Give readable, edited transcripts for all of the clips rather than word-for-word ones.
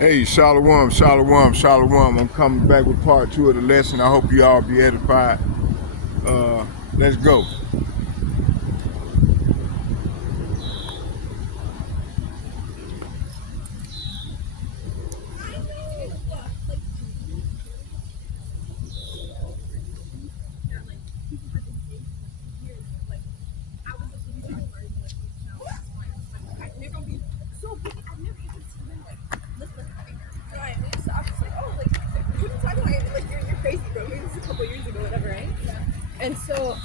Hey, Shalom, Shalom, Shalom. I'm coming back with part 2 of the lesson. I hope you all be edified. Let's go. And so,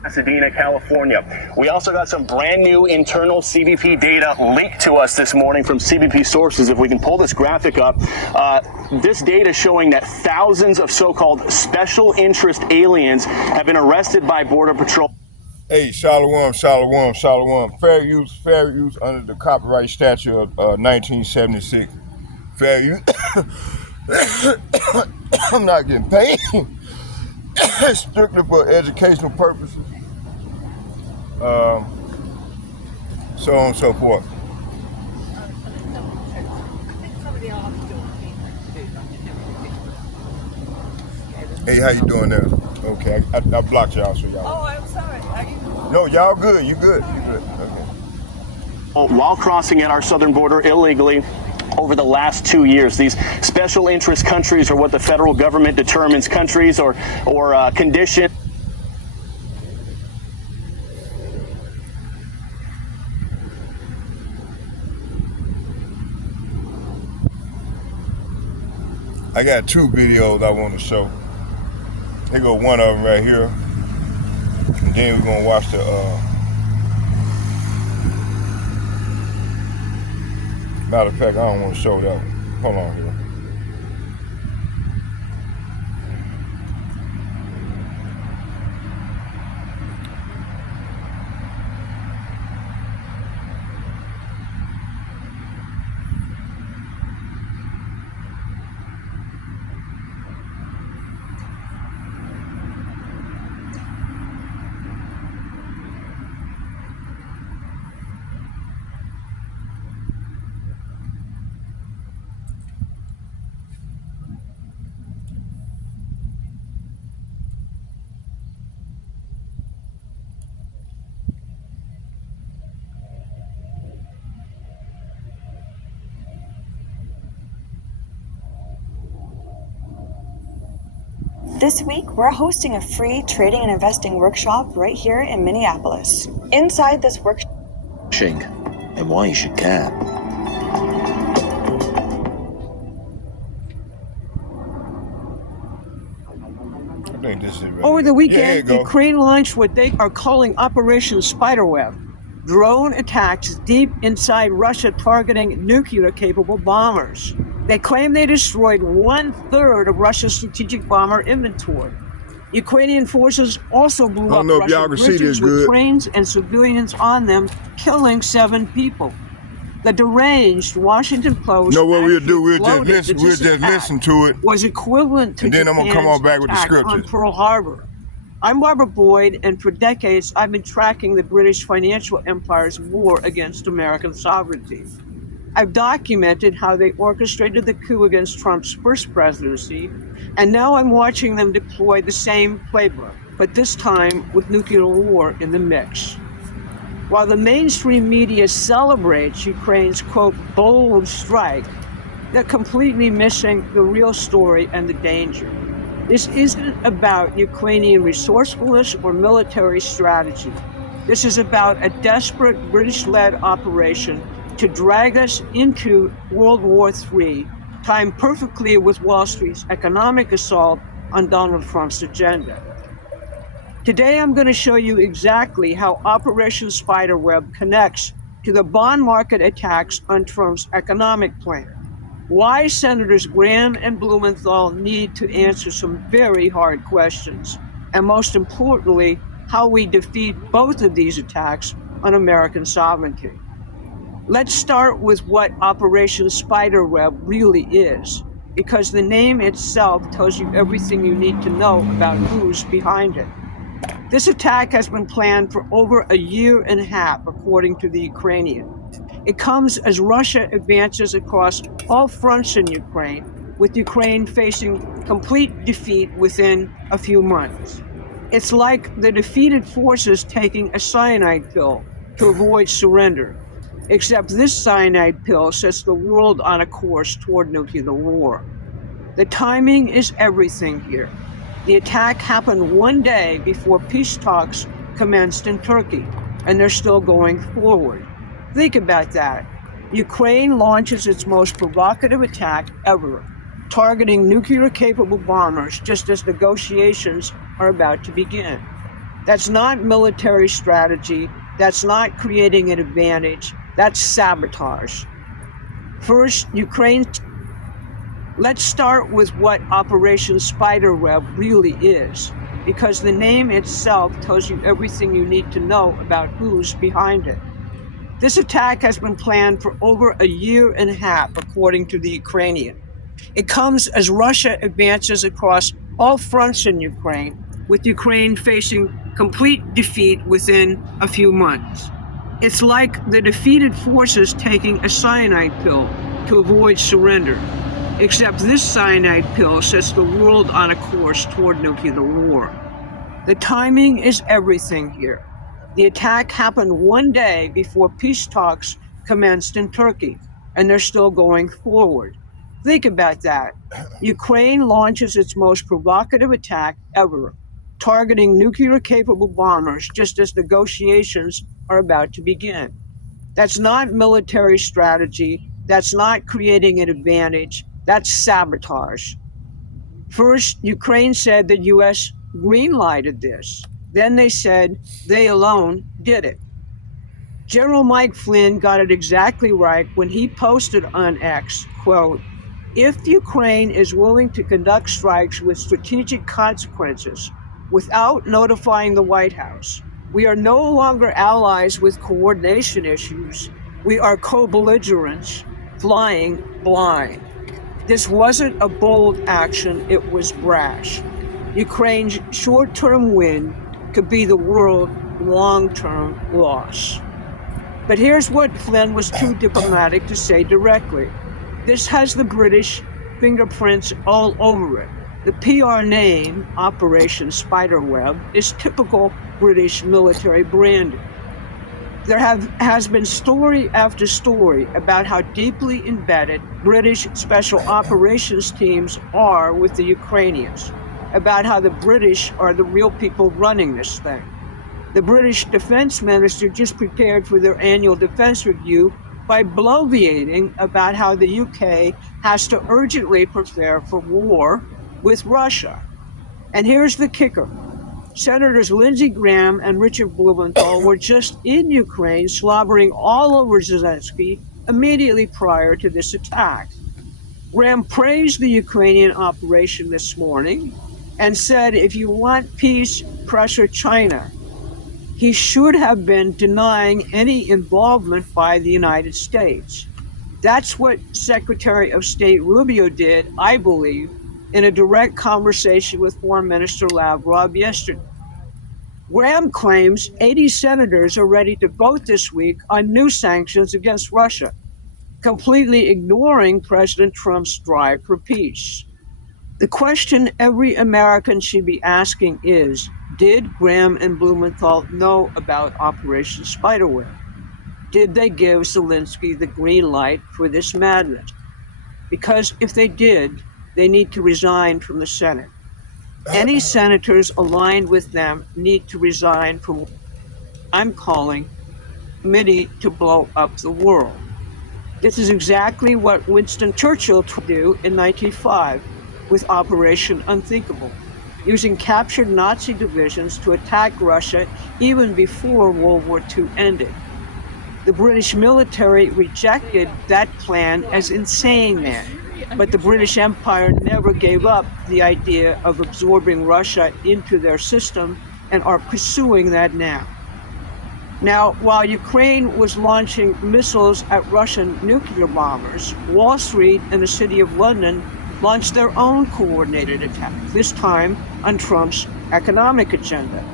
Pasadena, California. We also got some brand new internal CBP data leaked to us this morning from CBP sources. If we can pull this graphic up, this data showing that thousands of so-called special interest aliens have been arrested by Border Patrol. Hey, Shalom, Shalom, Shalom. Fair use under the copyright statute of 1976. Fair use. I'm not getting paid. Strictly for educational purposes. So on and so forth. Hey, how you doing there? Okay, I blocked y'all so y'all. oh, I'm sorry. Are you? No, y'all good. You good. You good. Okay. While crossing at our southern border illegally over the last 2 years, these special interest countries are what the federal government determines countries or conditions. I got 2 videos I want to show. Here go one of them right here. And then we're going to watch the matter of fact, I don't want to show that one. Hold on here. This week, we're hosting a free trading and investing workshop right here in Minneapolis. Inside this workshop, and why you should care. I think this is right. Over the weekend, Yeah, Ukraine launched what they are calling Operation Spiderweb. Drone attacks deep inside Russia targeting nuclear-capable bombers. They claim they destroyed 1/3 of Russia's strategic bomber inventory. Ukrainian forces also blew up Russian bridges with trains and civilians on them, killing 7 people. The deranged Washington Post. You know what we'll do? actually gloated that We'll this just attack listen to it. was equivalent to And then I'm gonna come Japan's on back with the attack on scriptures. Pearl Harbor. I'm Barbara Boyd, and for decades I've been tracking the British financial empire's war against American sovereignty. I've documented how they orchestrated the coup against Trump's first presidency, and now I'm watching them deploy the same playbook, but this time with nuclear war in the mix. While the mainstream media celebrates Ukraine's, quote, bold strike, they're completely missing the real story and the danger. This isn't about Ukrainian resourcefulness or military strategy. This is about a desperate British-led operation to drag us into World War III, timed perfectly with Wall Street's economic assault on Donald Trump's agenda. Today, I'm going to show you exactly how Operation Spiderweb connects to the bond market attacks on Trump's economic plan, why Senators Graham and Blumenthal need to answer some very hard questions, and most importantly, how we defeat both of these attacks on American sovereignty. Let's start with what Operation Spiderweb really is, because the name itself tells you everything you need to know about who's behind it. This attack has been planned for over a year and a half, according to the Ukrainian. It comes as Russia advances across all fronts in Ukraine, with Ukraine facing complete defeat within a few months. It's like the defeated forces taking a cyanide pill to avoid surrender, except this cyanide pill sets the world on a course toward nuclear war. The timing is everything here. The attack happened one day before peace talks commenced in Turkey, and they're still going forward. Think about that. Ukraine launches its most provocative attack ever, targeting nuclear-capable bombers just as negotiations are about to begin. That's not military strategy. That's not creating an advantage. That's sabotage. First, let's start with what Operation Spiderweb really is, because the name itself tells you everything you need to know about who's behind it. This attack has been planned for over a year and a half, according to the Ukrainian. It comes as Russia advances across all fronts in Ukraine, with Ukraine facing complete defeat within a few months. It's like the defeated forces taking a cyanide pill to avoid surrender, except this cyanide pill sets the world on a course toward nuclear war. The timing is everything here. The attack happened one day before peace talks commenced in Turkey, and they're still going forward. Think about that. Ukraine launches its most provocative attack ever, targeting nuclear-capable bombers just as negotiations are about to begin. That's not military strategy. That's not creating an advantage. That's sabotage. First, Ukraine said the U.S. green-lighted this. Then they said they alone did it. General Mike Flynn got it exactly right when he posted on X, quote, "If Ukraine is willing to conduct strikes with strategic consequences without notifying the White House, we are no longer allies with coordination issues. We are co-belligerents flying blind." This wasn't a bold action, it was brash. Ukraine's short-term win could be the world's long-term loss. But here's what Flynn was too diplomatic to say directly. This has the British fingerprints all over it. The PR name, Operation Spiderweb, is typical British military branding. There has been story after story about how deeply embedded British special operations teams are with the Ukrainians, about how the British are the real people running this thing. The British defense minister just prepared for their annual defense review by bloviating about how the UK has to urgently prepare for war with Russia. And here's the kicker. Senators Lindsey Graham and Richard Blumenthal were just in Ukraine slobbering all over Zelensky immediately prior to this attack. Graham praised the Ukrainian operation this morning and said, if you want peace, pressure China. he should have been denying any involvement by the United States. That's what Secretary of State Rubio did, I believe, in a direct conversation with Foreign Minister Lavrov yesterday. Graham claims 80 senators are ready to vote this week on new sanctions against Russia, completely ignoring President Trump's drive for peace. The question every American should be asking is, did Graham and Blumenthal know about Operation Spiderweb? Did they give Zelensky the green light for this madness? Because if they did, they need to resign from the Senate. Any senators aligned with them need to resign from what I'm calling committee to blow up the world. This is exactly what Winston Churchill tried to do in 1905 with Operation Unthinkable, using captured Nazi divisions to attack Russia even before World War II ended. The British military rejected that plan as insane then, but the British Empire never gave up the idea of absorbing Russia into their system and are pursuing that now. Now, while Ukraine was launching missiles at Russian nuclear bombers, Wall Street and the City of London launched their own coordinated attack, this time on Trump's economic agenda.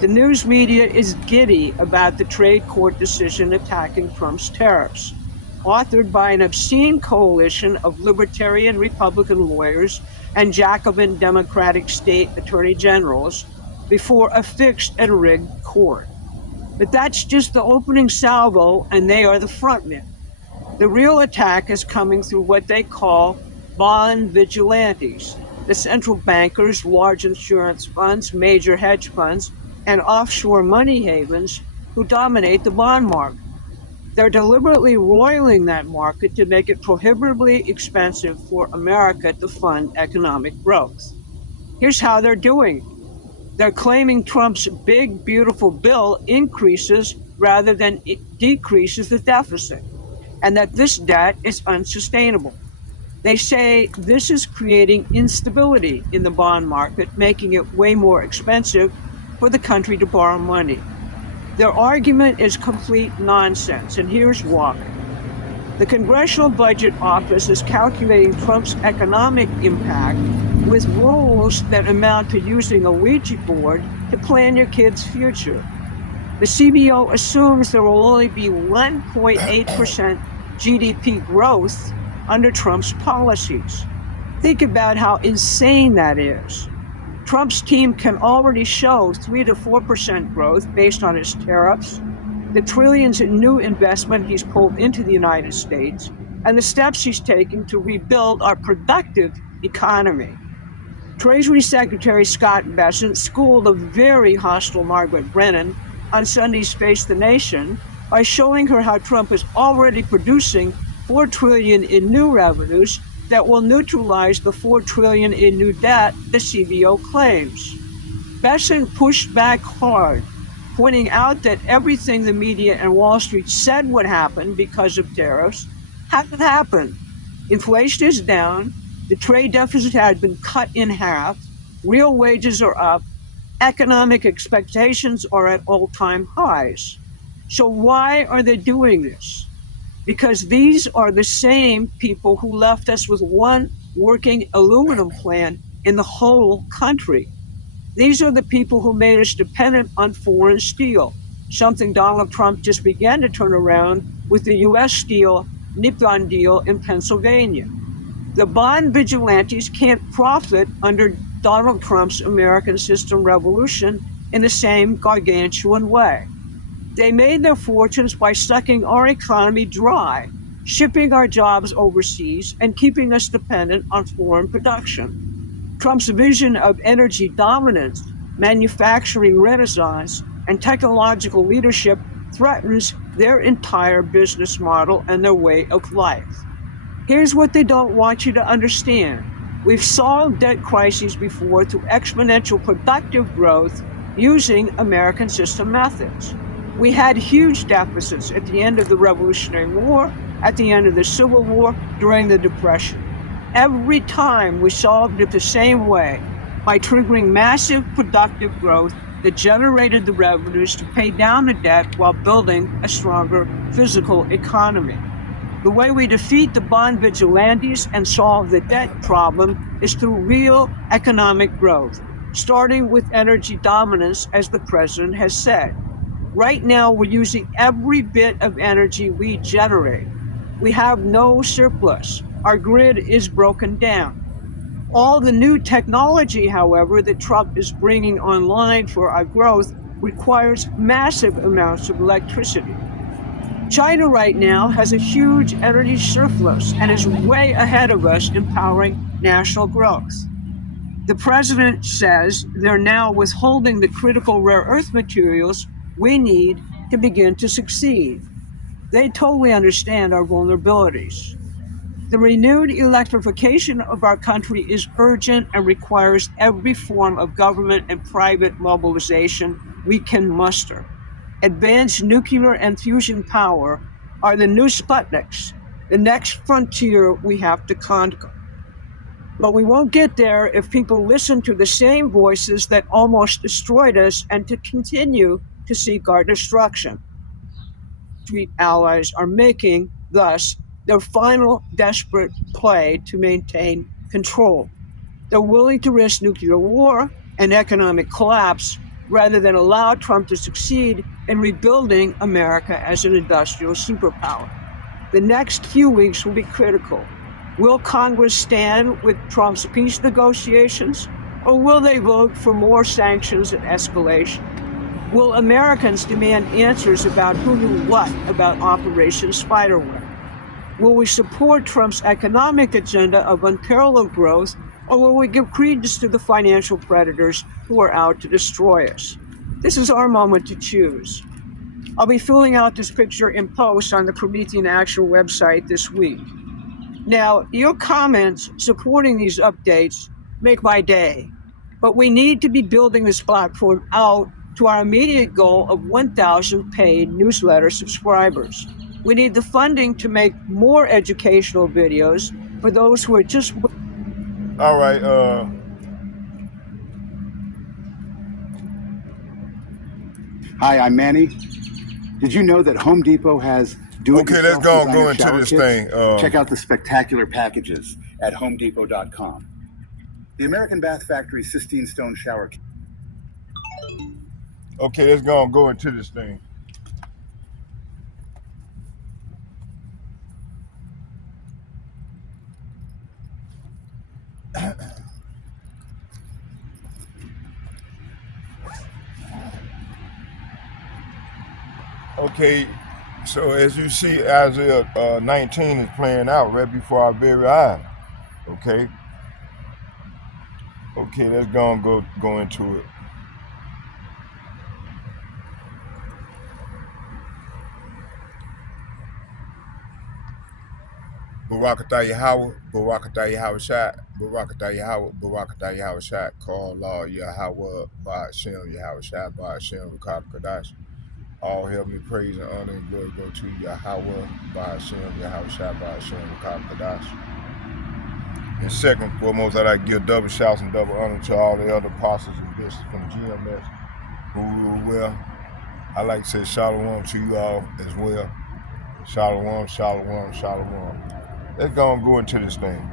The news media is giddy about the trade court decision attacking Trump's tariffs, authored by an obscene coalition of libertarian Republican lawyers and Jacobin Democratic state attorney generals before a fixed and rigged court. But that's just the opening salvo, and they are the frontmen. The real attack is coming through what they call bond vigilantes, the central bankers, large insurance funds, major hedge funds, and offshore money havens who dominate the bond market. They're deliberately roiling that market to make it prohibitively expensive for America to fund economic growth. Here's how they're doing it. They're claiming Trump's big, beautiful bill increases rather than it decreases the deficit, and that this debt is unsustainable. They say this is creating instability in the bond market, making it way more expensive for the country to borrow money. Their argument is complete nonsense, and here's why. The Congressional Budget Office is calculating Trump's economic impact with rules that amount to using a Ouija board to plan your kid's future. The CBO assumes there will only be 1.8% GDP growth under Trump's policies. Think about how insane that is. Trump's team can already show 3 to 4% growth based on his tariffs, the trillions in new investment he's pulled into the United States, and the steps he's taking to rebuild our productive economy. Treasury Secretary Scott Bessent schooled a very hostile Margaret Brennan on Sunday's Face the Nation by showing her how Trump is already producing $4 trillion in new revenues that will neutralize the $4 trillion in new debt the CBO claims. Bessent pushed back hard, pointing out that everything the media and Wall Street said would happen because of tariffs hadn't happened. Inflation is down, the trade deficit had been cut in half, real wages are up, economic expectations are at all-time highs. So why are they doing this? Because these are the same people who left us with one working aluminum plant in the whole country. These are the people who made us dependent on foreign steel, something Donald Trump just began to turn around with the U.S. Steel Nippon deal in Pennsylvania. The bond vigilantes can't profit under Donald Trump's American system revolution in the same gargantuan way. They made their fortunes by sucking our economy dry, shipping our jobs overseas, and keeping us dependent on foreign production. Trump's vision of energy dominance, manufacturing renaissance, and technological leadership threatens their entire business model and their way of life. Here's what they don't want you to understand. We've solved debt crises before through exponential productive growth using American system methods. We had huge deficits at the end of the Revolutionary War, at the end of the Civil War, during the Depression. Every time we solved it the same way, by triggering massive productive growth that generated the revenues to pay down the debt while building a stronger physical economy. The way we defeat the bond vigilantes and solve the debt problem is through real economic growth, starting with energy dominance, as the president has said. Right now, we're using every bit of energy we generate. We have no surplus. Our grid is broken down. All the new technology, however, that Trump is bringing online for our growth requires massive amounts of electricity. China right now has a huge energy surplus and is way ahead of us in powering national growth. The president says they're now withholding the critical rare earth materials we need to begin to succeed. They totally understand our vulnerabilities. The renewed electrification of our country is urgent and requires every form of government and private mobilization we can muster. Advanced nuclear and fusion power are the new Sputniks, the next frontier we have to conquer. But we won't get there if people listen to the same voices that almost destroyed us and to continue to seek our destruction. Street allies are making, thus, their final desperate play to maintain control. They're willing to risk nuclear war and economic collapse rather than allow Trump to succeed in rebuilding America as an industrial superpower. The next few weeks will be critical. Will Congress stand with Trump's peace negotiations, or will they vote for more sanctions and escalation? Will Americans demand answers about who knew what about Operation Spiderweb? Will we support Trump's economic agenda of unparalleled growth, or will we give credence to the financial predators who are out to destroy us? This is our moment to choose. I'll be filling out this picture in posts on the Promethean Action website this week. Now, your comments supporting these updates make my day, but we need to be building this platform out to our immediate goal of 1,000 paid newsletter subscribers. We need the funding to make more educational videos for those who are just... All right. Hi, I'm Manny. Did you know that Home Depot has Okay, let's go into shower this kits? thing. Check out the spectacular packages at HomeDepot.com. The American Bath Factory Sistine Stone Shower Kit. Okay, let's go into this thing. Okay, so as you see, Isaiah 19 is playing out right before our very eyes. Okay. Okay, let's go into it. Barakatah Yahweh, Barakatah Yahweh Shai, Barakatah Yahweh, Barakatah Yahweh Shai, call law Yahweh, Ba'ashem, Yahweh Shai, Ba'ashem, Rukab Kadash. All heavenly praise and honor and glory go to Yahweh, Ba'ashem, Yahweh Shai, Ba'ashem, Rukab Kadash. And second and foremost, I'd like to give double shouts and double honor to all the other apostles and bishops from GMS who rule well. I'd like to say shalom to you all as well. Shalom, shalom, shalom. Let's go into this thing.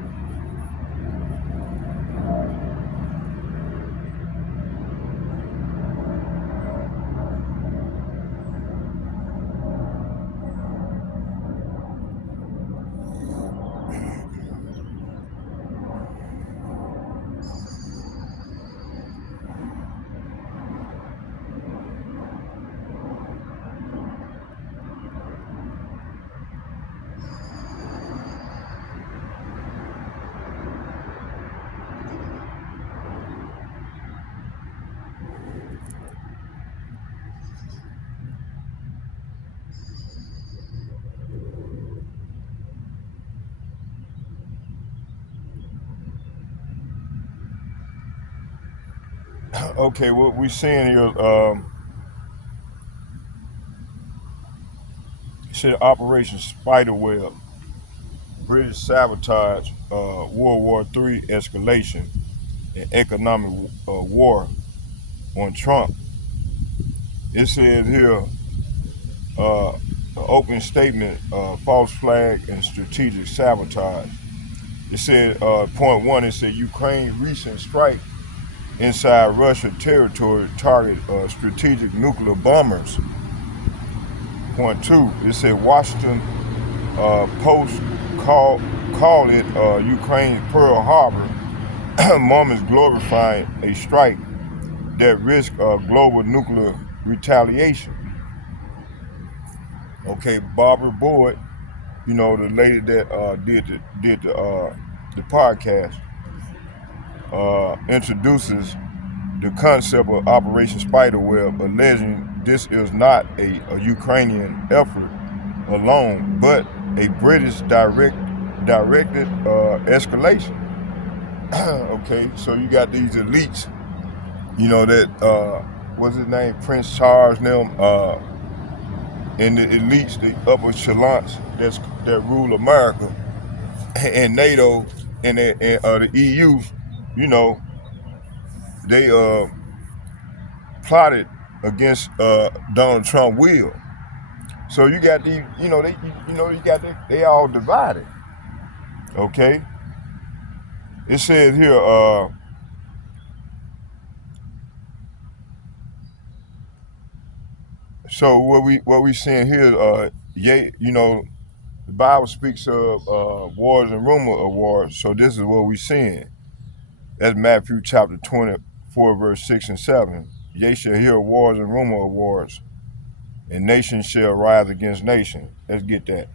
Okay, what we're seeing here, said Operation Spiderweb, British sabotage, World War III escalation, and economic war on Trump It says here, the opening statement, false flag and strategic sabotage. It said, point one, it said Ukraine recent strike inside Russia territory target strategic nuclear bombers. Point two, it said Washington Post called it Ukraine Pearl Harbor, moments glorifying a strike that risked global nuclear retaliation. Okay, Barbara Boyd, you know, the lady that did the podcast, introduces the concept of Operation Spiderweb, alleging this is not a Ukrainian effort alone, but a British directed escalation. Okay, so you got these elites, you know, that what's his name, Prince Charles, them, and the elites, the upper echelons that rule America, and NATO, and the EU, you know, they plotted against Donald Trump will. So you got these, you know, they all divided. Okay. It says here, so what we seeing here, you know, the Bible speaks of wars and rumor of wars. So this is what we seeing. That's Matthew chapter 24, verse 6 and 7. Ye shall hear wars and rumor of wars, and nation shall rise against nation. Let's get that.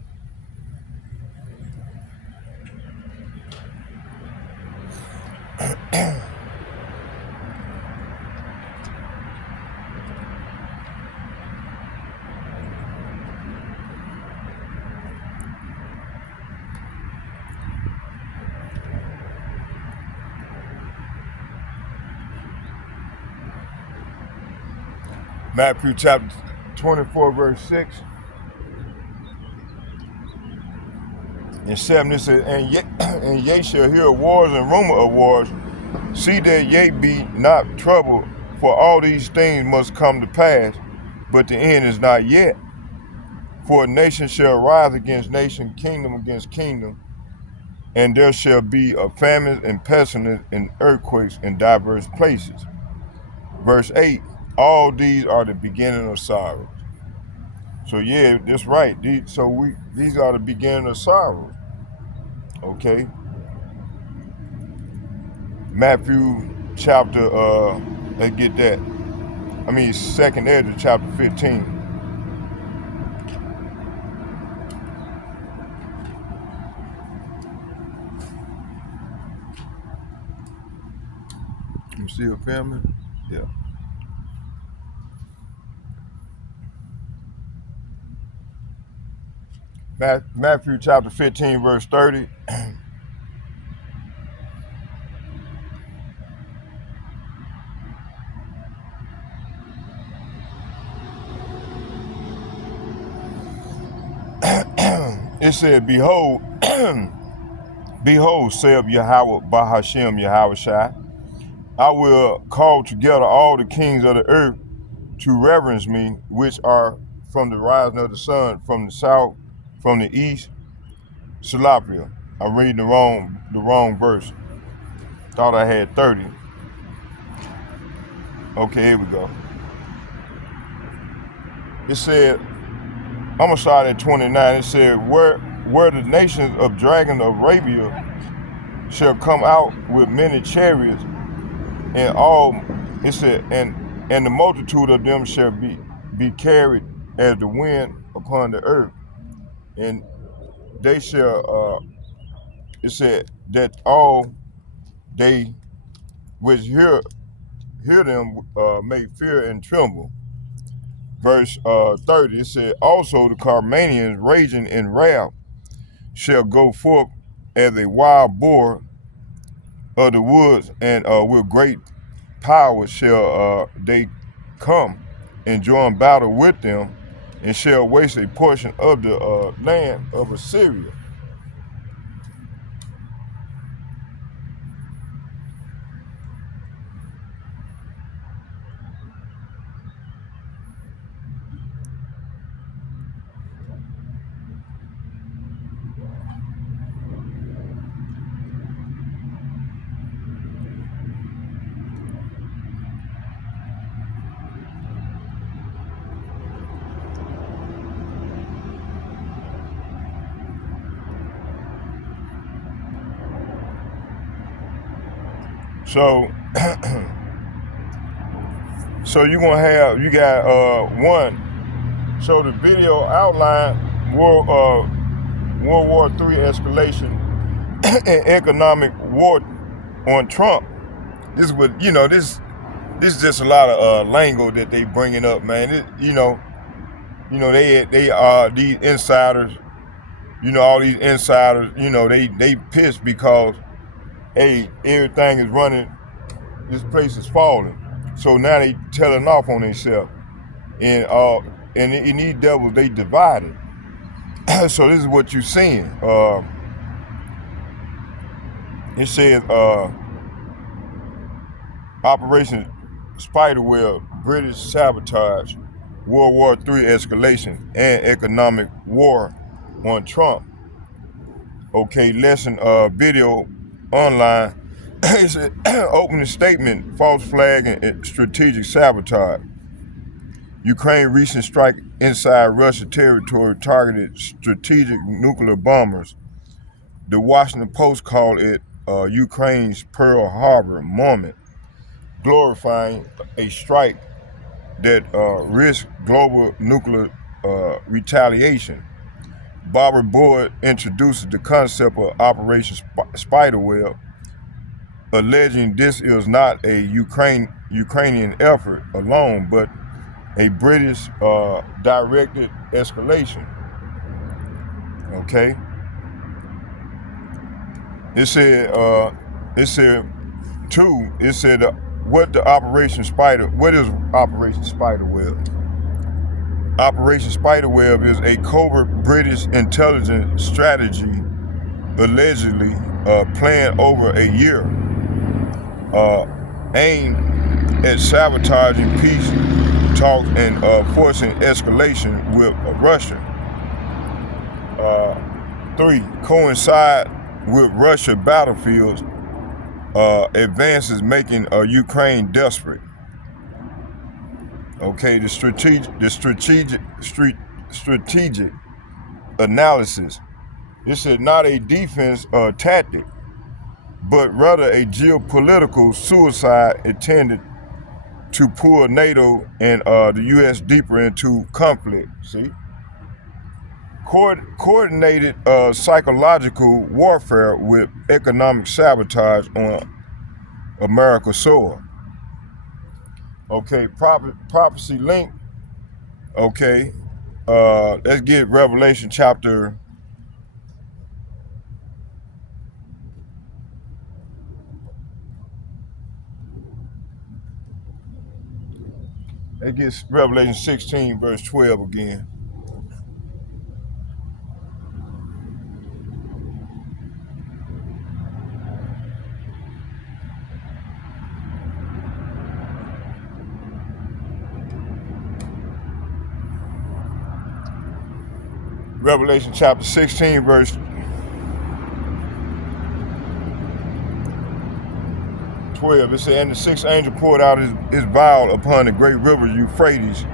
Matthew chapter 24, verse 6 and 7, it says, and ye shall hear wars and rumor of wars. See that ye be not troubled, for all these things must come to pass, but the end is not yet. For nation shall rise against nation, kingdom against kingdom, and there shall be a famine and pestilence and earthquakes in diverse places. Verse 8, all these are the beginning of sorrows. So yeah, that's right. These are the beginning of sorrows. Okay. Matthew chapter, let's get that. I mean, 2nd Ezra chapter 15. You see a family? Yeah. Matthew chapter 15, verse 30. It said, behold, behold, saith Yahweh Bahashem Yahweh Shai, I will call together all the kings of the earth to reverence me, which are from the rising of the sun, from the south, from the east. Salapia. I'm reading the wrong verse. Thought I had 30. Okay, here we go. It said, I'm gonna start at 29. It said, where the nations of dragon of Arabia shall come out with many chariots, and all, it said, and the multitude of them shall be carried as the wind upon the earth, and they shall, it said, that all they which hear them may fear and tremble. Verse 30, it said, also the Carmanians raging in wrath shall go forth as a wild boar of the woods, and with great power shall they come and join battle with them, and shall waste a portion of the land of Assyria. So, so you got one. So the video outlined World War III escalation and economic war on Trump. This would, this is just a lot of lingo that they bringing up, man. They are these insiders. All these insiders. They pissed because hey, everything is running. This place is falling. So now they telling off on themselves, and in these devils they divided. So this is what you're seeing. It says Operation Spiderweb, British sabotage, World War III escalation, and economic war on Trump. Okay, lesson video online. It's an opening statement, false flag and strategic sabotage. Ukraine recent strike inside Russian territory targeted strategic nuclear bombers. The Washington Post called it Ukraine's Pearl Harbor moment, glorifying a strike that risked global nuclear retaliation. Barbara Boyd introduces the concept of Operation Spiderweb, alleging this is not a Ukrainian effort alone, but a British directed escalation. Okay. It said what is Operation Spiderweb? Operation Spiderweb is a covert British intelligence strategy allegedly planned over a year, aimed at sabotaging peace talks and forcing escalation with Russia. 3. Coincide with Russia battlefields advances making Ukraine desperate. Okay, the strategic analysis. This is not a defense tactic, but rather a geopolitical suicide intended to pull NATO and the U.S. deeper into conflict. See, coordinated psychological warfare with economic sabotage on America's soil. Okay, prophecy link. Okay, let's get Revelation chapter. Let's get Revelation 16, verse 12 again. Revelation chapter 16, verse 12. It said, and the sixth angel poured out his vial upon the great river Euphrates,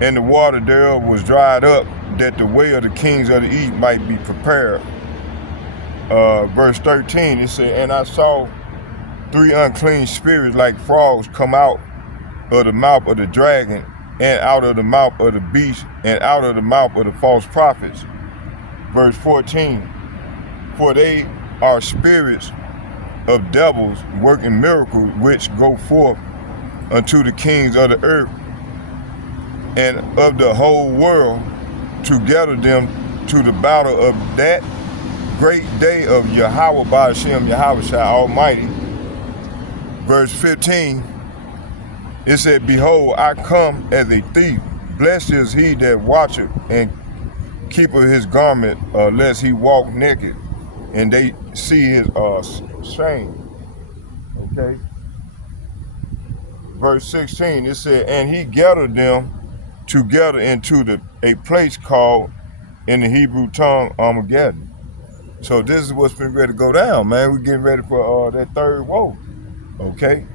and the water thereof was dried up, that the way of the kings of the east might be prepared. Verse 13, it said, and I saw 3 unclean spirits like frogs come out of the mouth of the dragon, and out of the mouth of the beast, and out of the mouth of the false prophets. Verse 14, for they are spirits of devils working miracles, which go forth unto the kings of the earth and of the whole world, to gather them to the battle of that great day of Yahweh Ba'ashem, Yahweh Shai Almighty. Verse 15, it said, behold, I come as a thief. Blessed is he that watcheth and keepeth his garment, lest he walk naked, and they see his shame. Okay. Verse 16, it said, and he gathered them together into a place called, in the Hebrew tongue, Armageddon. So this is what's been ready to go down, man. We're getting ready for that third woe. Okay.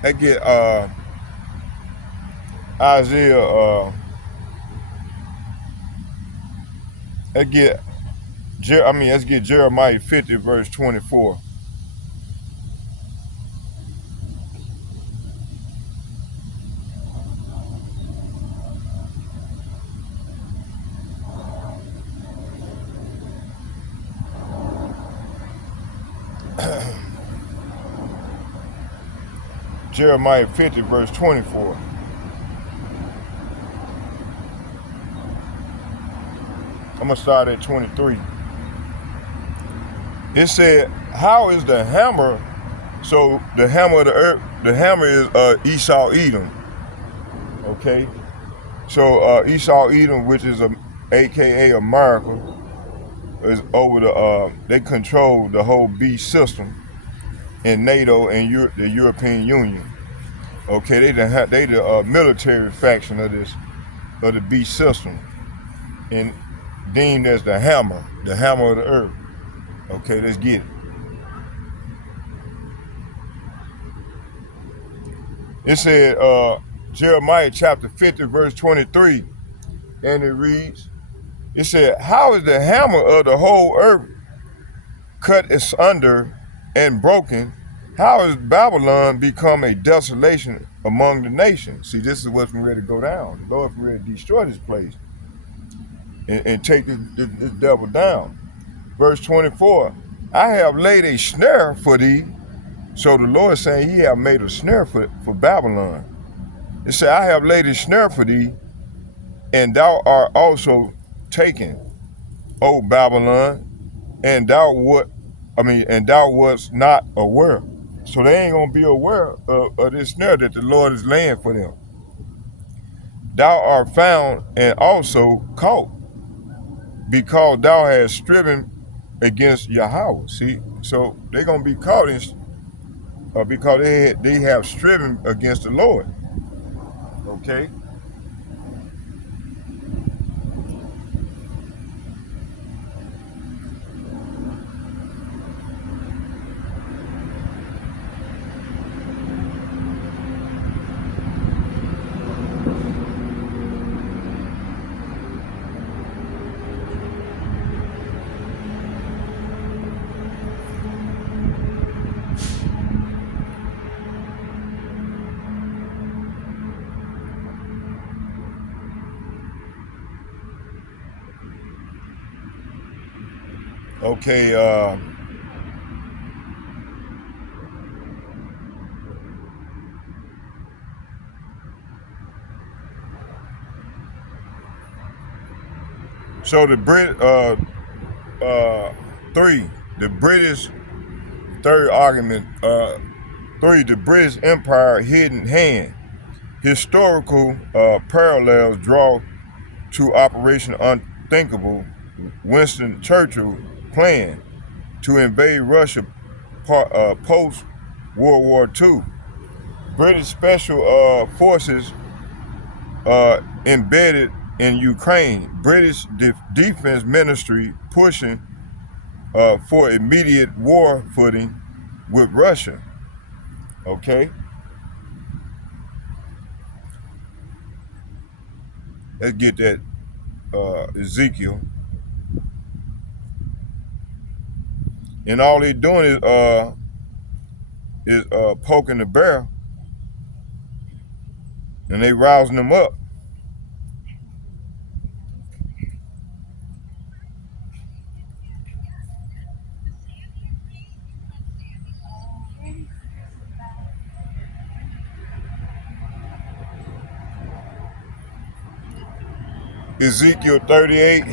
I get Isaiah, let's get Jeremiah 50 verse 24. Jeremiah 50 verse 24. I'm gonna start at 23. It said, how is the hammer? So the hammer of the earth, the hammer is Esau Edom. Okay. So Esau Edom, which is AKA America, is over they control the whole beast system in NATO and the European Union. Okay, they the military faction of the beast system, and deemed as the hammer of the earth. Okay, let's get it. It said Jeremiah chapter 50 verse 23, and it reads, it said, how is the hammer of the whole earth cut asunder and broken? How has Babylon become a desolation among the nations? See, this is what's ready to go down. The Lord's ready to destroy this place and take this devil down. Verse 24, I have laid a snare for thee. So the Lord is saying he have made a snare for Babylon. It said, I have laid a snare for thee, and thou art also taken, O Babylon, and thou wast not aware. So they ain't gonna be aware of this snare that the Lord is laying for them. Thou art found and also caught, because thou hast striven against Yahweh. See, so they're gonna be caught because they have striven against the Lord. Okay. Okay, so the British third argument, the British Empire hidden hand. Historical parallels draw to Operation Unthinkable, Winston Churchill plan to invade Russia post World War II. British special forces embedded in Ukraine. British Defense Ministry pushing for immediate war footing with Russia. Okay. Let's get that Ezekiel. And all they're doing is poking the bear, and they rousing them up. Ezekiel 38.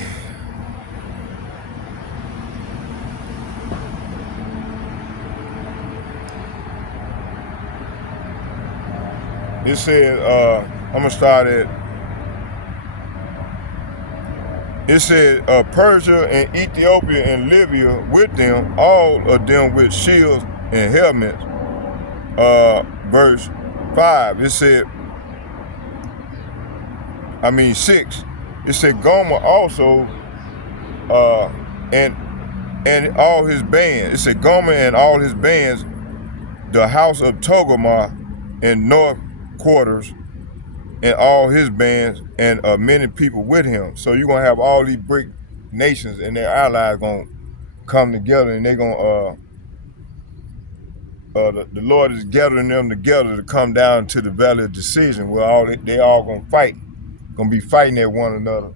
It said, I'm gonna start at, it said, Persia and Ethiopia and Libya with them, all of them with shields and helmets. Verse 5, it said, 6, it said Gomer also, and all his bands. It said Gomer and all his bands, the house of Togarmah and north quarters, and all his bands and many people with him. So you're gonna have all these BRIC nations and their allies gonna come together, and they're gonna the Lord is gathering them together to come down to the valley of decision, where they all gonna fight, gonna be fighting at one another,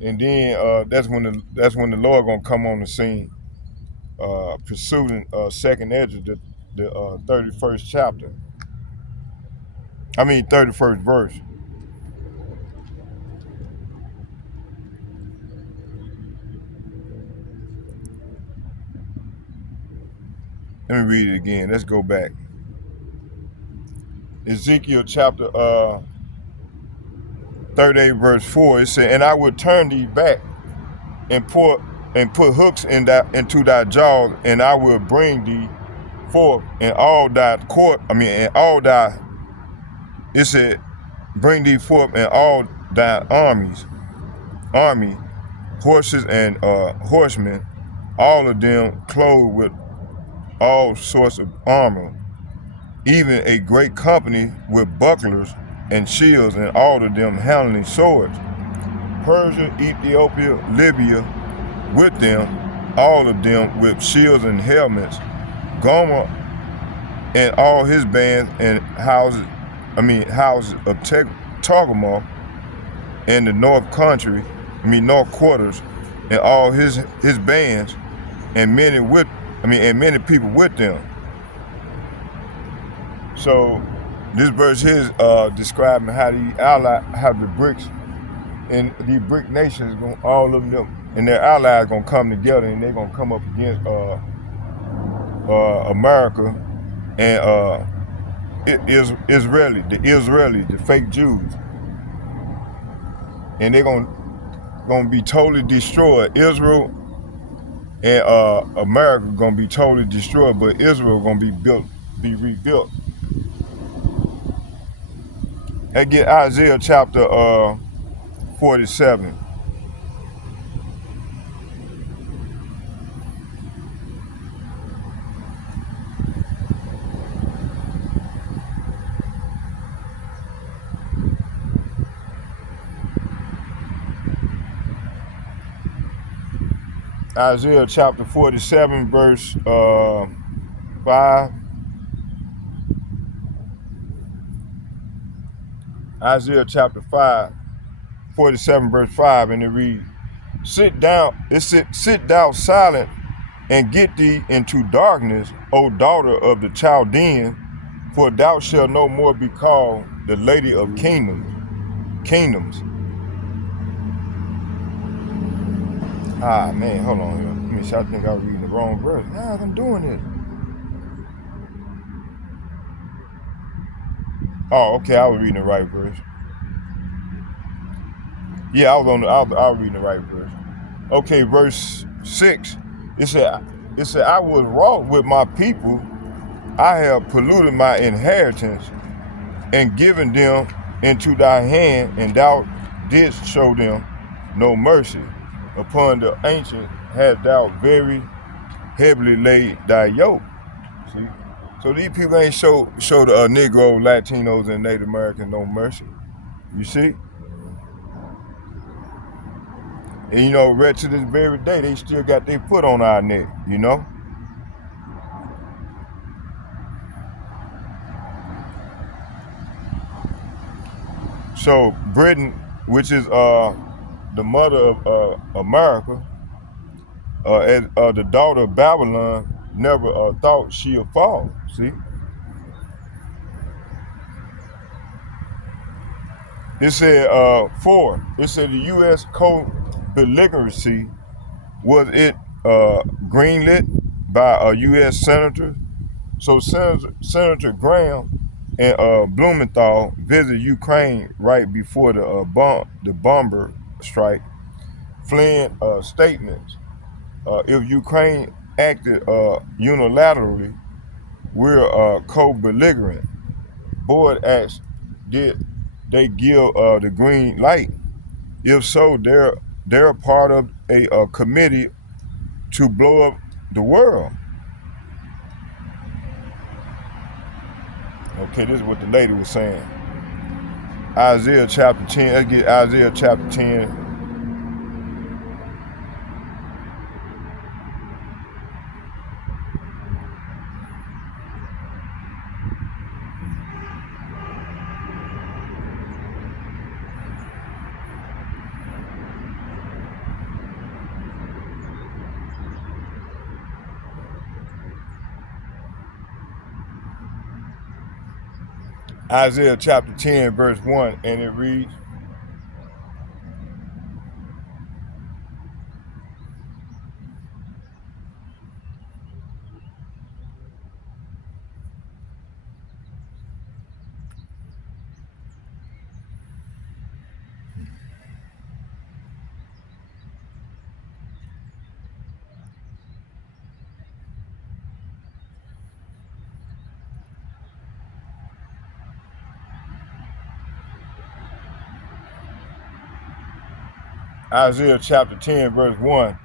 and then that's when the Lord gonna come on the scene, pursuing second Ezra, the 31st chapter. 31st verse. Let me read it again. Let's go back. Ezekiel chapter 38 verse 4. It said, "And I will turn thee back and put hooks into thy jaws, and I will bring thee forth in all thy it said, bring thee forth in all thy army, horses and horsemen, all of them clothed with all sorts of armor, even a great company with bucklers and shields, and all of them handling swords. Persia, Ethiopia, Libya with them, all of them with shields and helmets. Gomer and all his bands and houses of Togarmah in the north quarters, and all his bands, and many people with them." So this verse here is describing how the BRICS and the BRIC nations, all of them and their allies gonna come together, and they're gonna come up against America and the fake Jews, and they're gonna be totally destroyed. Israel and America gonna be totally destroyed, but Israel gonna be rebuilt. I get Isaiah chapter 47. Isaiah chapter 47 verse 5. Isaiah chapter 47 verse 5, and it reads, sit thou silent and get thee into darkness, O daughter of the Chaldean, for thou shalt no more be called the lady of kingdoms. Ah man, hold on here. Let me see, I think I was reading the wrong verse. Nah, I'm doing it. Oh, okay, I was reading the right verse. Yeah, I was reading the right verse. Okay, verse 6. It said, I was wroth with my people. I have polluted my inheritance and given them into thy hand, and thou didst show them no mercy. Upon the ancient hast thou very heavily laid thy yoke. See? So these people ain't show the Negro, Latinos, and Native Americans no mercy. You see? And right to this very day, they still got their foot on our neck, So Britain, which is the mother of America, as the daughter of Babylon, never thought she'd fall. See? It said 4. It said the U.S. co-belligerency was it greenlit by a U.S. senator. So Senator Graham and Blumenthal visited Ukraine right before the bomber strike, fleeing statements. If Ukraine acted unilaterally, we're co-belligerent. Board asks, did they give the green light? If so, they're a part of a committee to blow up the world. Okay, this is what the lady was saying. Isaiah chapter 10. Let's get Isaiah chapter 10. Isaiah chapter 10, verse 1, and it reads, Isaiah chapter 10, verse 1,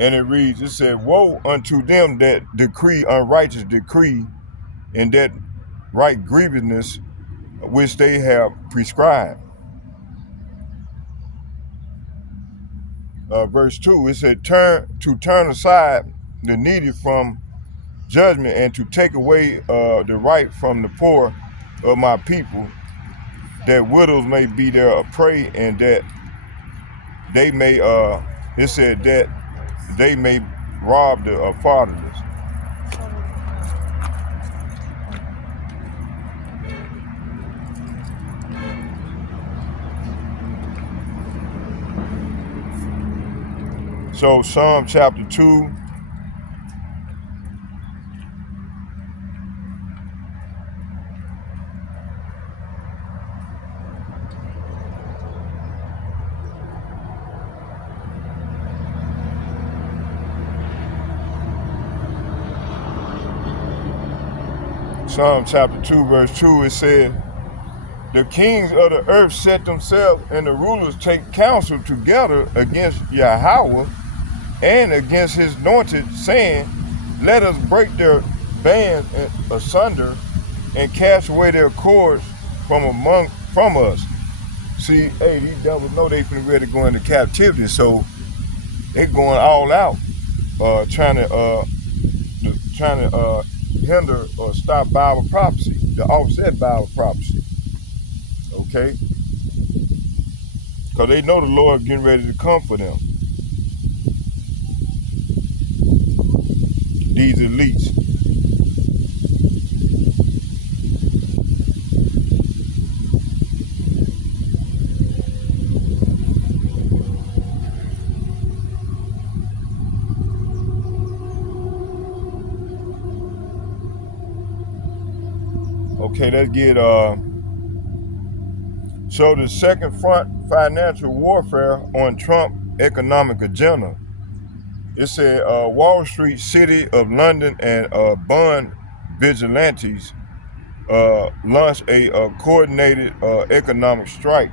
and it reads, it said, woe unto them that decree unrighteous decree, and that right grievousness which they have prescribed. Verse 2, it said, turn aside the needy from judgment, and to take away the right from the poor of my people, that widows may be their prey, and that they may, it said that they may rob the fatherless. So Psalm chapter 2, Psalm chapter 2, verse 2, it said, the kings of the earth set themselves, and the rulers take counsel together against Yahweh and against his anointed, saying, let us break their bands asunder and cast away their cords from us. See, hey, these devils know they finna ready to go into captivity, so they going all out, trying to hinder or stop Bible prophecy, the offset Bible prophecy. Okay? Because they know the Lord getting ready to come for them. These elites. Okay, let's get so the second front, financial warfare on Trump economic agenda. It said Wall Street, City of London, and bond vigilantes launched a coordinated economic strike.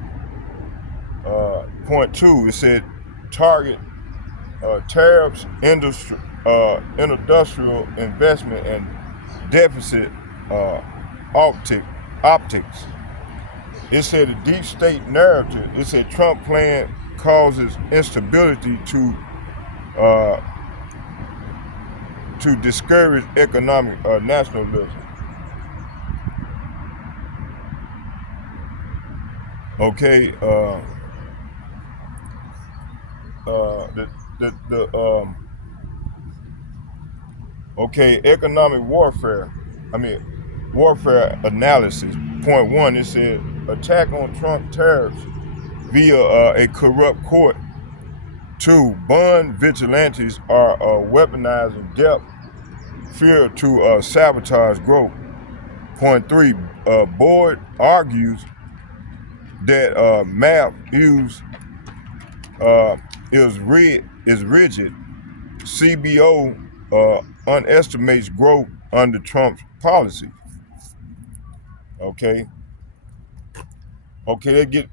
Point 2, it said target tariffs, industrial investment, and deficit optics. It said the deep state narrative. It said Trump plan causes instability to discourage economic nationalism. Okay, okay, economic warfare. Warfare analysis. Point 1, it said attack on Trump tariffs via a corrupt court. 2, bond vigilantes are weaponizing debt, fear to sabotage growth. Point 3, board argues that math use is rigid. CBO underestimates growth under Trump's policy. Okay, they get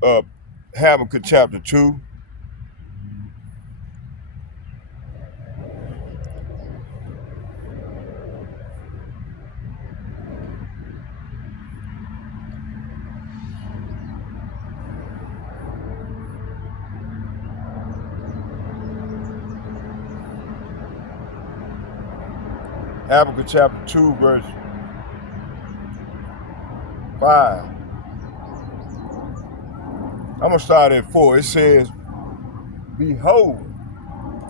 Habakkuk chapter 2. Habakkuk chapter 2, verse 5. I'm going to start at 4. It says, behold,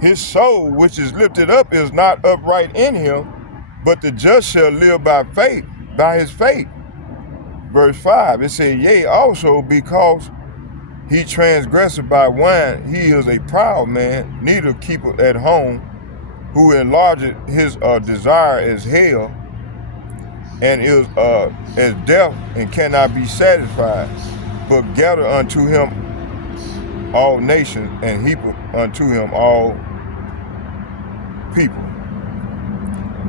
his soul which is lifted up is not upright in him, but the just shall live by faith, by his faith. Verse 5, it says, yea, also because he transgressed by wine, he is a proud man, neither keepeth at home, who enlargeth his desire as hell, and is as death, and cannot be satisfied, but gather unto him all nations, and heap unto him all people.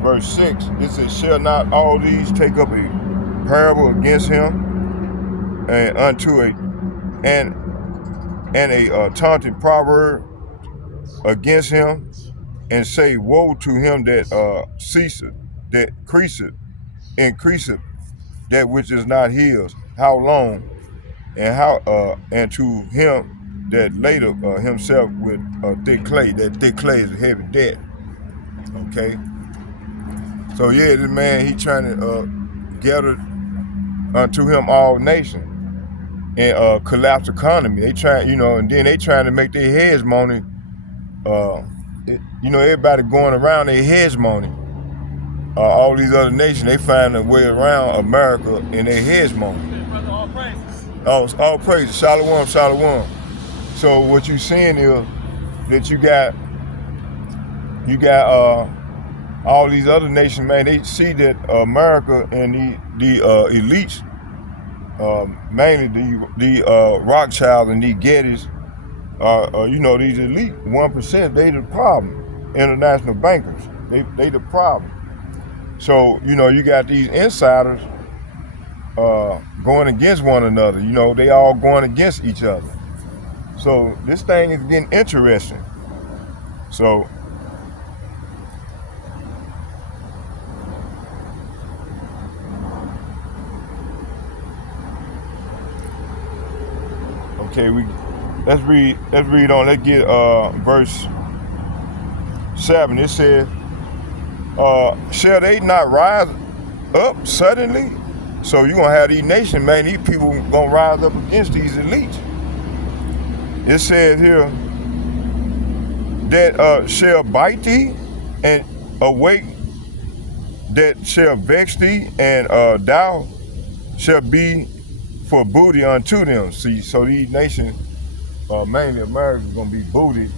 Verse 6, it says, shall not all these take up a parable against him, and unto a taunting proverb against him, and say, woe to him that ceaseth, that increaseth that which is not his, how long, and how and to him that ladeth himself with thick clay. That thick clay is a heavy debt. Okay. So yeah, this man, he trying to gather unto him all nations and collapse economy. They try, and then they trying to make their hegemony. Everybody going around their hegemony. All these other nations, they find a way around America and their hegemony. All praises. All praises. Shalom, shalom. So what you seeing is that you got all these other nations, man. They see that America and the elites, mainly the Rothschilds and the Gettys, these elite 1%. They the problem. International bankers, they the problem. So you got these insiders going against one another. They all going against each other. So this thing is getting interesting. So. Okay, let's read on. Let's get verse 7. It says, shall they not rise up suddenly? So you're gonna have these nations, man, these people gonna rise up against these elites. It says here that shall bite thee and awake, that shall vex thee, and thou shall be for booty unto them. See, so these nations, mainly America, is gonna be booty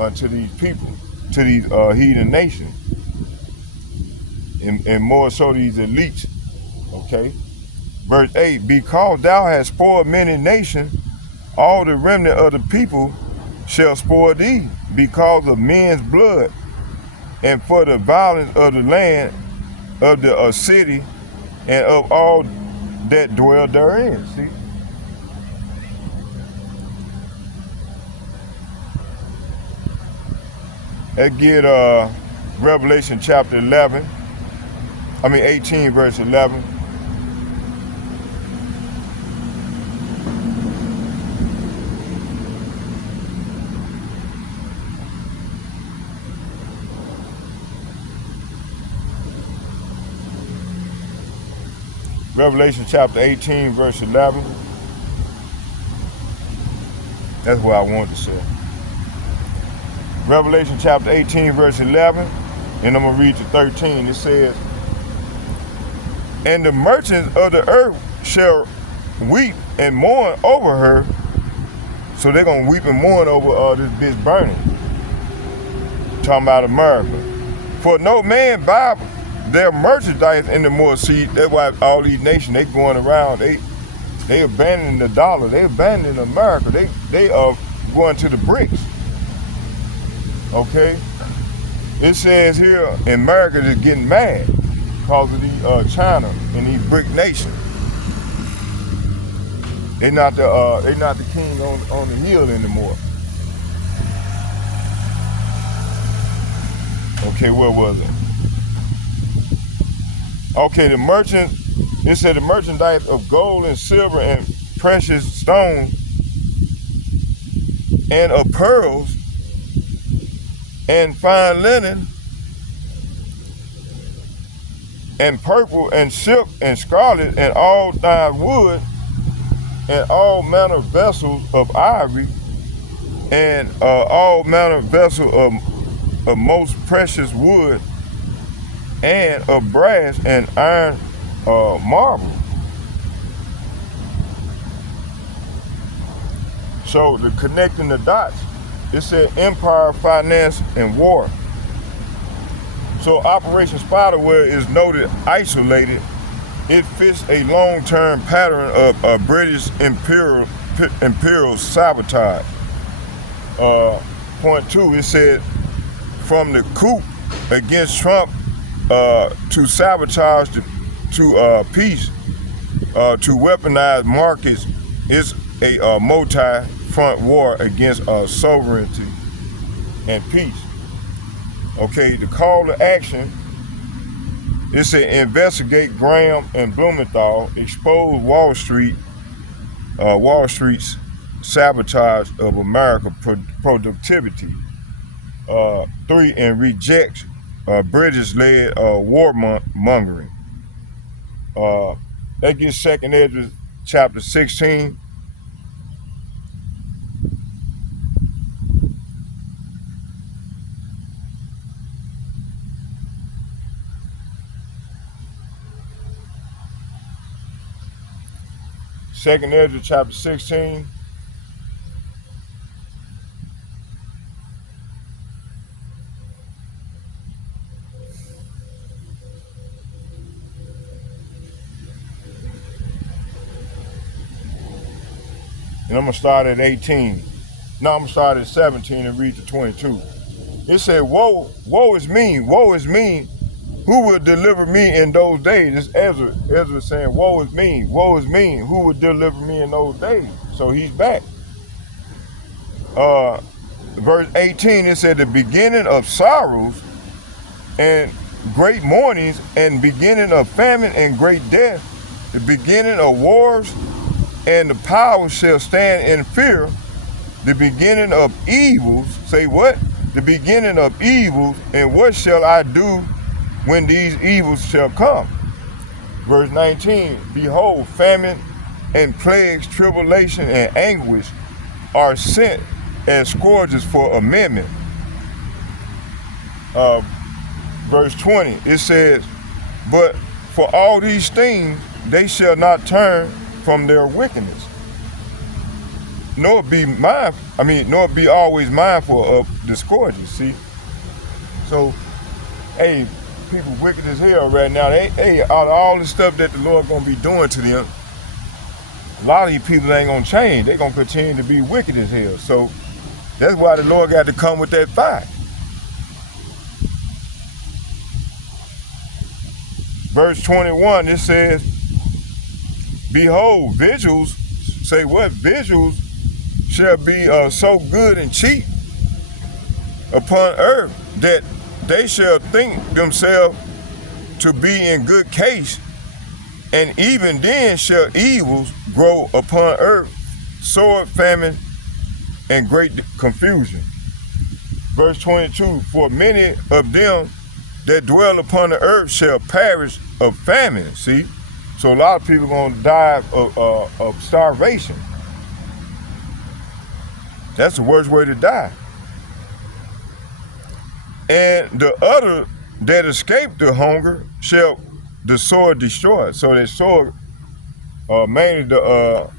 unto these people, to these heathen nations, and more so these elites. Okay, verse 8: because thou hast spoiled many nations, all the remnant of the people shall spoil thee, because of men's blood, and for the violence of the land, of the city, and of all that dwell therein. See, let's get Revelation chapter 18 verse 11. Revelation chapter 18 verse 11. That's what I wanted to say. Revelation chapter 18 verse 11, and I'm gonna read to 13. It says, and the merchants of the earth shall weep and mourn over her. So they're gonna weep and mourn over this bitch burning. Talking about America. For no man buy their merchandise in the more. See, that's why all these nations, they going around, they abandoning the dollar, they abandoning America, they are going to the BRICS. Okay? It says here, America is getting mad because of these China and these BRIC nations. They not the king on the hill anymore. Okay, where was it? Okay, the merchant, it said the merchandise of gold and silver and precious stones and of pearls and fine linen and purple and silk and scarlet and all dyed wood and all manner of vessels of ivory and all manner of vessels of most precious wood and of brass and iron marble. So the connecting the dots, it said empire, finance, and war. So Operation Spiderweb is noted isolated. It fits a long-term pattern of British imperial sabotage. Point 2, it said from the coup against Trump to sabotage to peace to weaponize markets is a multi-front war against sovereignty and peace. Okay, the call to action, it said investigate Graham and Blumenthal, expose Wall Street's sabotage of American productivity. 3, and reject British-led warmongering. That gets 2nd Ezra chapter 16. Second Ezra chapter 16. And I'm going to start at 18. No, I'm going to start at 17 and read to 22. It said, woe is me, who will deliver me in those days? This Ezra saying, woe is me, who will deliver me in those days? So he's back. Verse 18, it said, the beginning of sorrows and great mournings and beginning of famine and great death, the beginning of wars, and the power shall stand in fear, the beginning of evils. Say what? The beginning of evils, and what shall I do when these evils shall come? Verse 19, behold, famine and plagues, tribulation and anguish are sent as scourges for amendment. Verse 20, it says, but for all these things they shall not turn from their wickedness, nor be always mindful of the scourges. See, so hey, people wicked as hell right now. Hey, out of all the stuff that the Lord gonna be doing to them, a lot of these people ain't gonna change. They gonna continue to be wicked as hell. So that's why the Lord got to come with that fire. Verse 21, it says, behold, vigils, say what? Vigils shall be so good and cheap upon earth that they shall think themselves to be in good case, and even then shall evils grow upon earth, sword, famine, and great confusion. Verse 22, for many of them that dwell upon the earth shall perish of famine. See? So a lot of people are going to die of starvation. That's the worst way to die. And the other that escape the hunger shall the sword destroy. So that sword, mainly the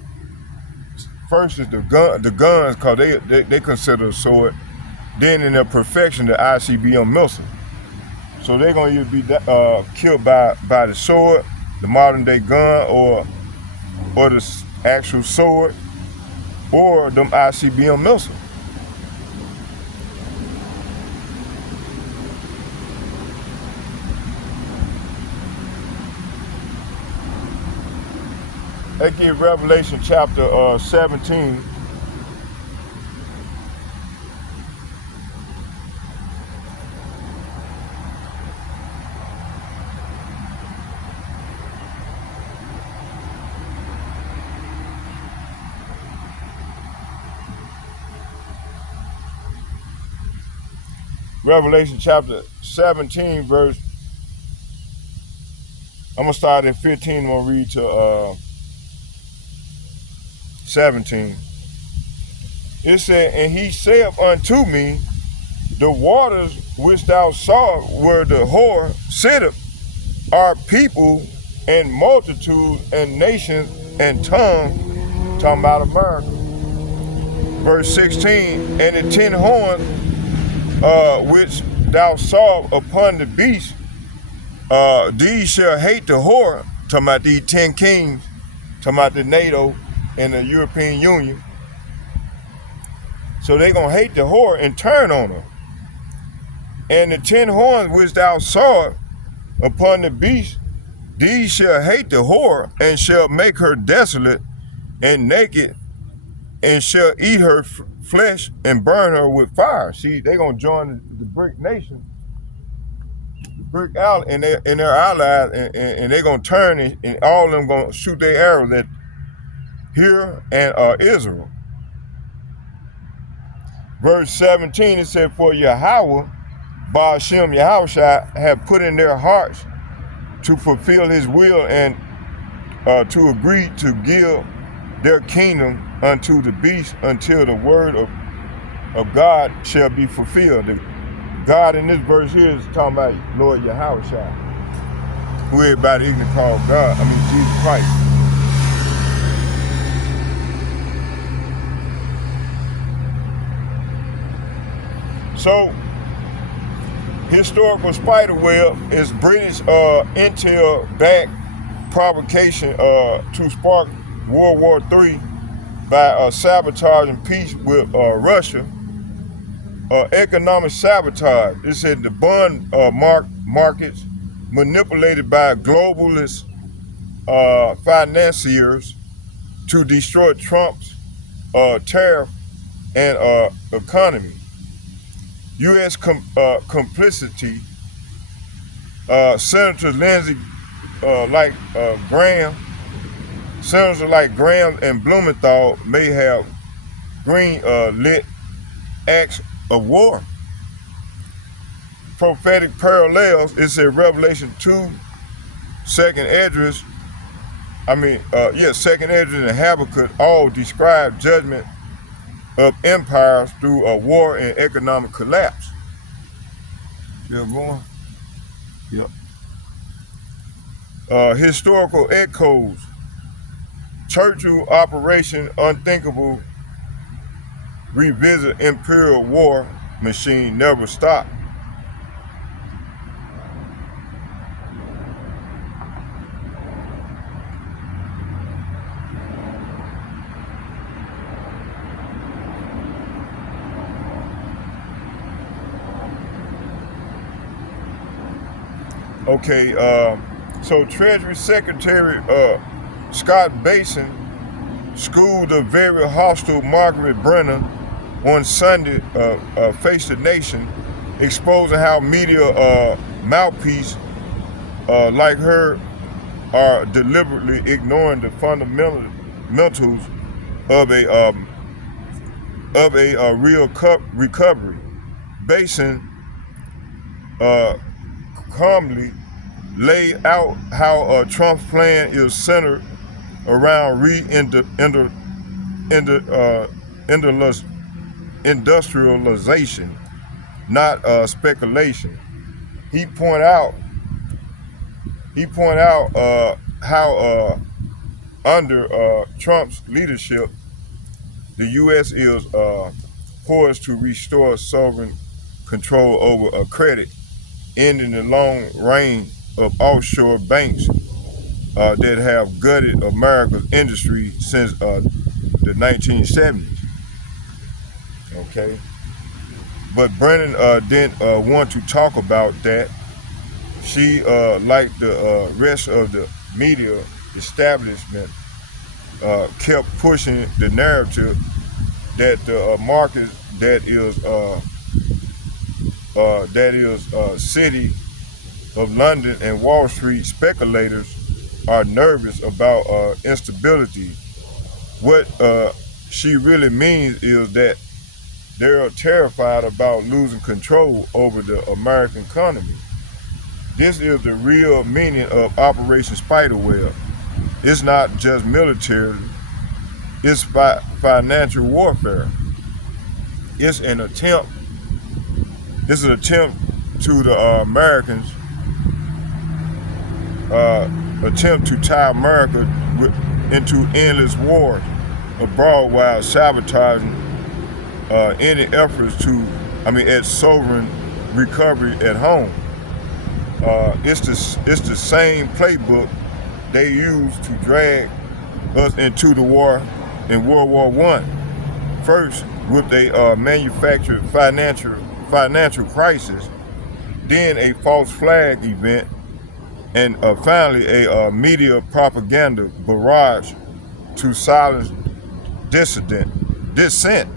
first is the guns, because they consider a sword. Then in their perfection, the ICBM missile. So they're going to either be killed by the sword, the modern day gun, or the actual sword, or them ICBM missiles. Let's get Revelation chapter 17. Revelation chapter 17, verse I'm gonna start at 15. I'm gonna read to 17. It said, and he saith unto me, the waters which thou sawest where the whore sitteth are people and multitude and nations and tongues, talking about America. Verse 16, and the 10 horns which thou sawest upon the beast, these shall hate the whore, talking about these 10 kings, talking about the NATO and the European Union. So they gonna hate the whore and turn on her. And the 10 horns which thou sawest upon the beast, these shall hate the whore and shall make her desolate and naked, and shall eat her flesh and burn her with fire. See, they gonna join the BRIC nation, the BRIC and their allies, and they gonna turn and all of them gonna shoot their arrows at here and Israel. Verse 17, it said, for Yahweh, Ba'ashem Yahushua, have put in their hearts to fulfill his will and to agree to give their kingdom unto the beast until the word of God shall be fulfilled. The God in this verse here is talking about Lord Yahushua, who everybody ignorant call God, Jesus Christ. So, historical spiderweb is British intel-backed provocation to spark World War III by sabotaging peace with Russia. Economic sabotage. It said the bond markets manipulated by globalist financiers to destroy Trump's tariff and economy. U.S. complicity. Senators Lindsey Graham, senators like Graham and Blumenthal may have green lit acts of war. Prophetic parallels. It said Revelation 2, second Esdras, second Esdras and Habakkuk all describe judgment of empires through a war and economic collapse. Still going? Yep. Historical echoes. Churchill Operation Unthinkable revisit imperial war machine never stopped. Okay, so Treasury Secretary Scott Bessent schooled the very hostile Margaret Brennan on Sunday, Face the Nation, exposing how media mouthpiece like her are deliberately ignoring the fundamentals of a real recovery. Bessent calmly laid out how Trump's plan is centered around industrialization, not speculation. He point out how under Trump's leadership, the U.S. is poised to restore sovereign control over credit, ending the long reign of offshore banks that have gutted America's industry since the 1970s. Okay, but Brennan didn't want to talk about that. She, like the rest of the media establishment, kept pushing the narrative that the market that is City of London and Wall Street speculators are nervous about instability. What she really means is that they're terrified about losing control over the American economy. This is the real meaning of Operation Spiderweb. It's not just military, it's financial warfare. It's an attempt to the Americans, attempt to tie America into endless wars abroad while sabotaging any efforts at sovereign recovery at home. It's the same playbook they used to drag us into the war in World War I. First with a manufactured financial crisis, then a false flag event, and finally a media propaganda barrage to silence dissent.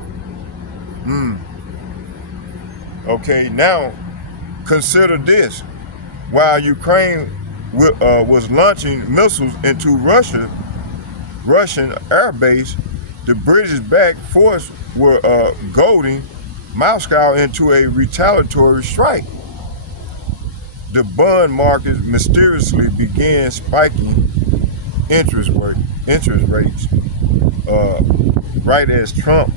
Okay, now consider this. While Ukraine was launching missiles into Russian air base, the British-backed force were goading Moscow into a retaliatory strike. The bond market mysteriously began spiking interest rates right as Trump's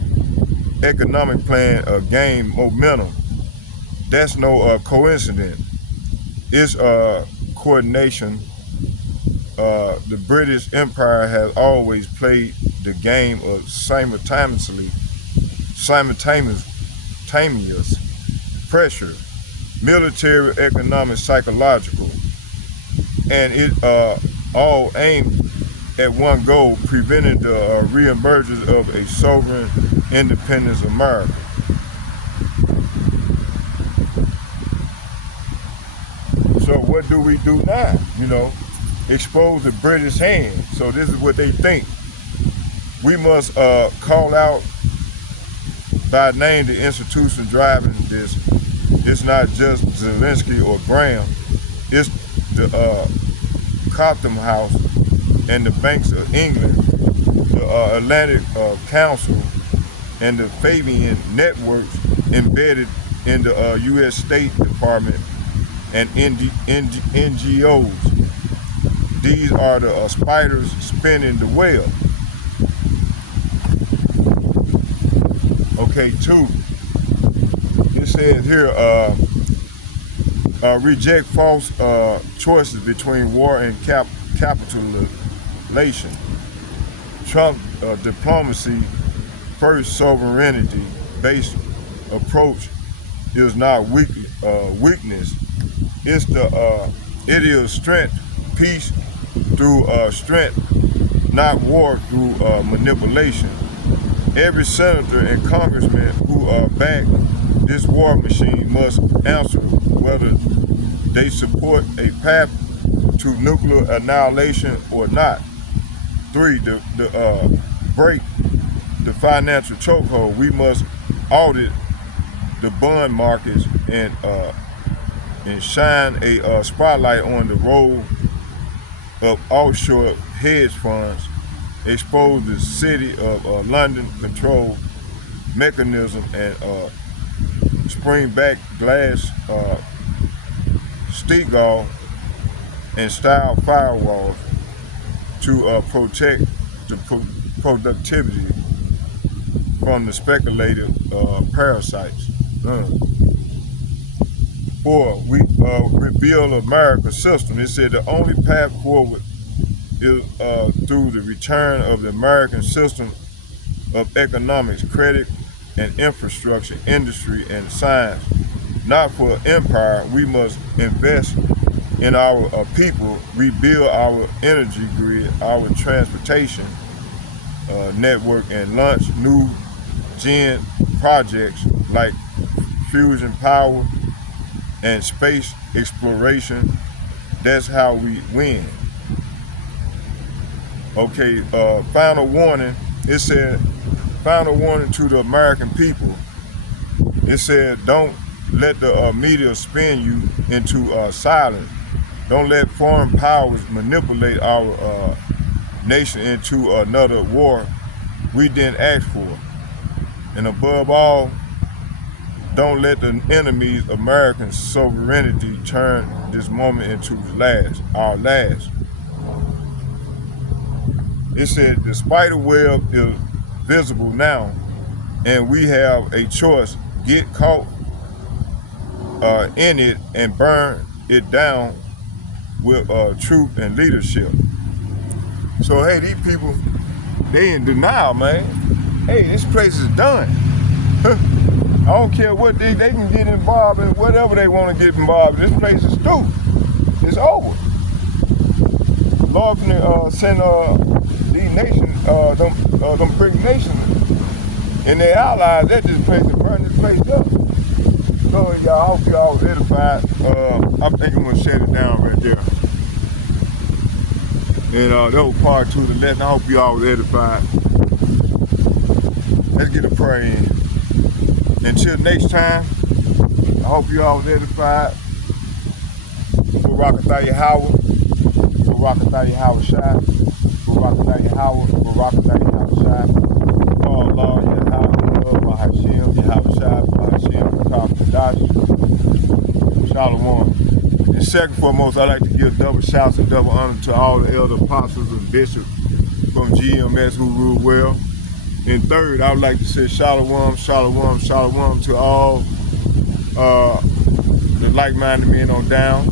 economic plan gained momentum. That's no coincidence. It's coordination. The British Empire has always played the game of simultaneous pressure, military, economic, psychological, and it all aimed at one goal: preventing the reemergence of a sovereign, independent America. So what do we do now? Expose the British hand. So this is what they think. We must call out by name the institution driving this. It's not just Zelensky or Graham. It's the Chatham House and the Banks of England, the Atlantic Council, and the Fabian networks embedded in the U.S. State Department and NGOs. These are the spiders spinning the web. Okay, 2. It says here, reject false choices between war and capitulation. Trump diplomacy first sovereignty-based approach is not weakness. It is strength, peace through strength, not war through manipulation. Every senator and congressman who back this war machine must answer whether they support a path to nuclear annihilation or not. 3, break the financial chokehold. We must audit the bond markets and shine a spotlight on the role of offshore hedge funds, expose the city of London control mechanism, and spring back glass Steagall and style firewalls to protect the productivity from the speculative parasites. 4, we rebuild America's system. It said the only path forward is through the return of the American system of economics, credit, and infrastructure, industry, and science. Not for empire, we must invest in our people, rebuild our energy grid, our transportation network, and launch new gen projects like fusion power and space exploration. That's how we win. Okay, final warning. It said, final warning to the American people. It said, don't let the media spin you into silence. Don't let foreign powers manipulate our nation into another war we didn't ask for. And above all, Don't let the enemy's American sovereignty turn this moment into our last. It said the spider web is visible now, and we have a choice: get caught in it and burn it down with truth and leadership. So hey, these people, they in denial, man. Hey, this place is done. I don't care what they can get involved in, whatever they want to get involved in. This place is through. It's over. Lord, send these nations, them big nations and their allies at this place and burn this place up. So y'all, I hope y'all was edified. I think I'm gonna shut it down right there. And that was part 2 of the lesson. I hope y'all was edified. Let's get a prayer in. Until next time, I hope you all was edified. Barakatah Yahweh, Barakatah Yahweh Shai, Barakatah Yahweh, Barakatah Yahweh Shai. Allah Yahweh, Bahashim, Yahweh Shai, Bahashim, Kadash, Shalom. And second foremost, I'd like to give double shouts and double honor to all the elder apostles and bishops from GMS who rule well. And third, I would like to say shalom, shalom, shalom to all the like-minded men on down.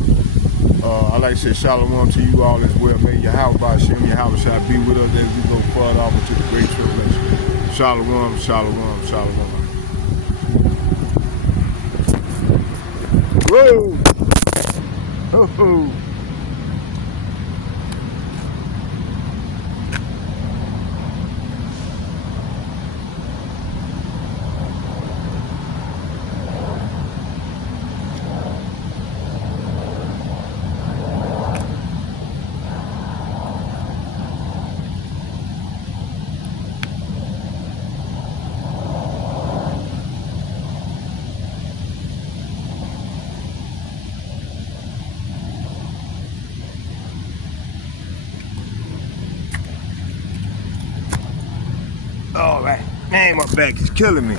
I'd like to say shalom to you all as well. May Yahweh Ba'ashem, Yahweh shall be with us as we go further off into the great tribulation. Shalom, shalom, shalom. Whoa! Oh! All right, man, my back is killing me.